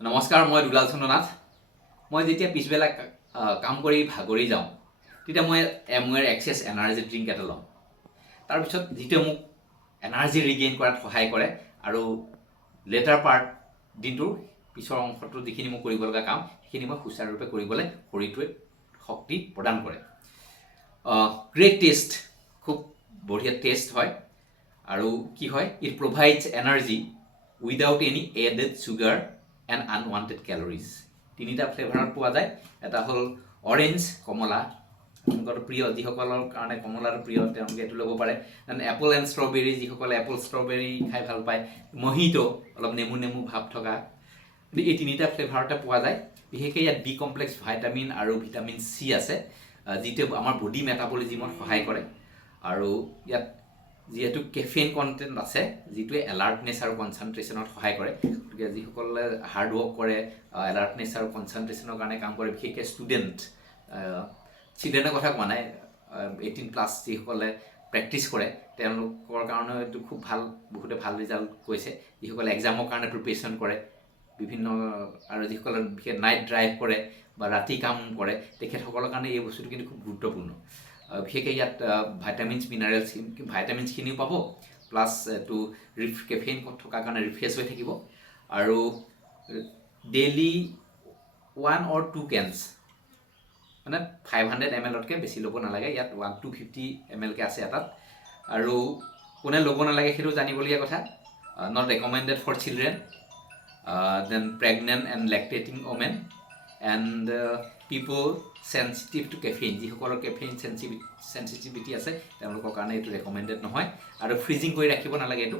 নমস্কাৰ, মই দুলাল চন্দ্ৰনাথ। মই যেতিয়া পিছবেলা কাম কৰি ভাগৰি যাওঁ তেতিয়া মই এমৱেৰ এক্সেছ এনাৰ্জি ড্ৰিংক এটা লওঁ। তাৰপিছত যিটোৱে মোক এনাৰ্জি ৰিগেইন কৰাত সহায় কৰে আৰু লেটাৰ পাৰ্ট দিনটোৰ পিছৰ অংশটো যিখিনি মোক কৰিব লগা কাম সেইখিনি মই সুচাৰুৰূপে কৰিবলৈ শৰীৰটোৱে শক্তি প্ৰদান কৰে। গ্ৰেট টেষ্ট, খুব বঢ়িয়া টেষ্ট হয়। আৰু কি হয়, it provides energy without any added sugar and unwanted calories. তিনিটা ফ্লেভাৰত পোৱা যায়। এটা হ'ল অৰেঞ্জ, কমলা, তেওঁলোকৰ প্ৰিয়, যিসকলৰ কাৰণে কমলাটো প্ৰিয় তেওঁলোকে এইটো ল'ব পাৰে। দেন এপল এণ্ড ষ্ট্ৰবেৰী, যিসকলে এপল ষ্ট্ৰবেৰী খাই ভাল পায়। মহিটো, অলপ নেমু ভাৱ থকা। এই তিনিটা ফ্লেভাৰতে পোৱা যায়। বিশেষকৈ ইয়াত বি কমপ্লেক্স ভাইটামিন আৰু ভিটামিন চি আছে, যিটোৱে আমাৰ বডি মেটাবলিজিমত সহায় কৰে। আৰু ইয়াত যিহেতু কেফেইন কণ্টেণ্ট আছে, যিটোৱে এলাৰ্টনেছ আৰু কনচেনট্ৰেশ্যনত সহায় কৰে। গতিকে যিসকলে হাৰ্ড ৱৰ্ক কৰে, এলাৰ্টনেছ আৰু কনচেনট্ৰেশ্যনৰ কাৰণে কাম কৰে, বিশেষকৈ ষ্টুডেণ্ট, চিলড্ৰেনৰ কথা কোৱা নাই, 18+ যিসকলে প্ৰেক্টিছ কৰে তেওঁলোকৰ কাৰণেও এইটো খুব ভাল, বহুতে ভাল ৰিজাল্ট কৈছে। যিসকলে এক্সামৰ কাৰণে প্ৰিপেৰেশ্যন কৰে বিভিন্ন, আৰু যিসকলে বিশেষ নাইট ড্ৰাইভ কৰে বা ৰাতি কাম কৰে, তেখেতসকলৰ কাৰণে এই বস্তুটো কিন্তু খুব গুৰুত্বপূৰ্ণ। বিশেষকৈ ইয়াত ভাইটামিনছখিনিও পাব, প্লাছ এইটো কেফেইন থকাৰ কাৰণে ৰিফ্ৰেছ হৈ থাকিব। আৰু ডেইলি 1 or 2 কেনছ, মানে 500 ml-তকৈ বেছি ল'ব নালাগে। ইয়াত 150 ml-কৈ আছে এটাত। আৰু কোনে ল'ব নালাগে সেইটো জানিবলগীয়া কথা। Not recommended for children, then pregnant and lactating women and people sensitive to caffeine, যিসকলৰ কেফেইন চেনচিটিভিটি আছে তেওঁলোকৰ কাৰণে এইটো ৰেকমেণ্ডেড নহয়। আৰু ফ্ৰিজিং কৰি ৰাখিব নালাগে এইটো।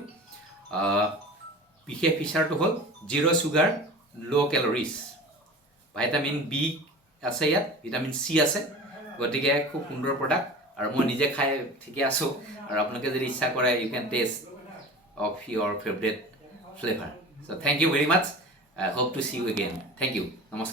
বিশেষ ফিচাৰটো হ'ল 0 চুগাৰ, ল' কেলৰিজ। ভাইটামিন বি আছে ইয়াত, ভিটামিন চি আছে। গতিকে খুব সুন্দৰ প্ৰডাক্ট, আৰু মই নিজে খাই ঠিকে আছোঁ। আৰু আপোনালোকে যদি ইচ্ছা কৰে, you can taste of your favourite flavour. So' thank you very much. Hope to see you again. Thank you. নমস্কাৰ।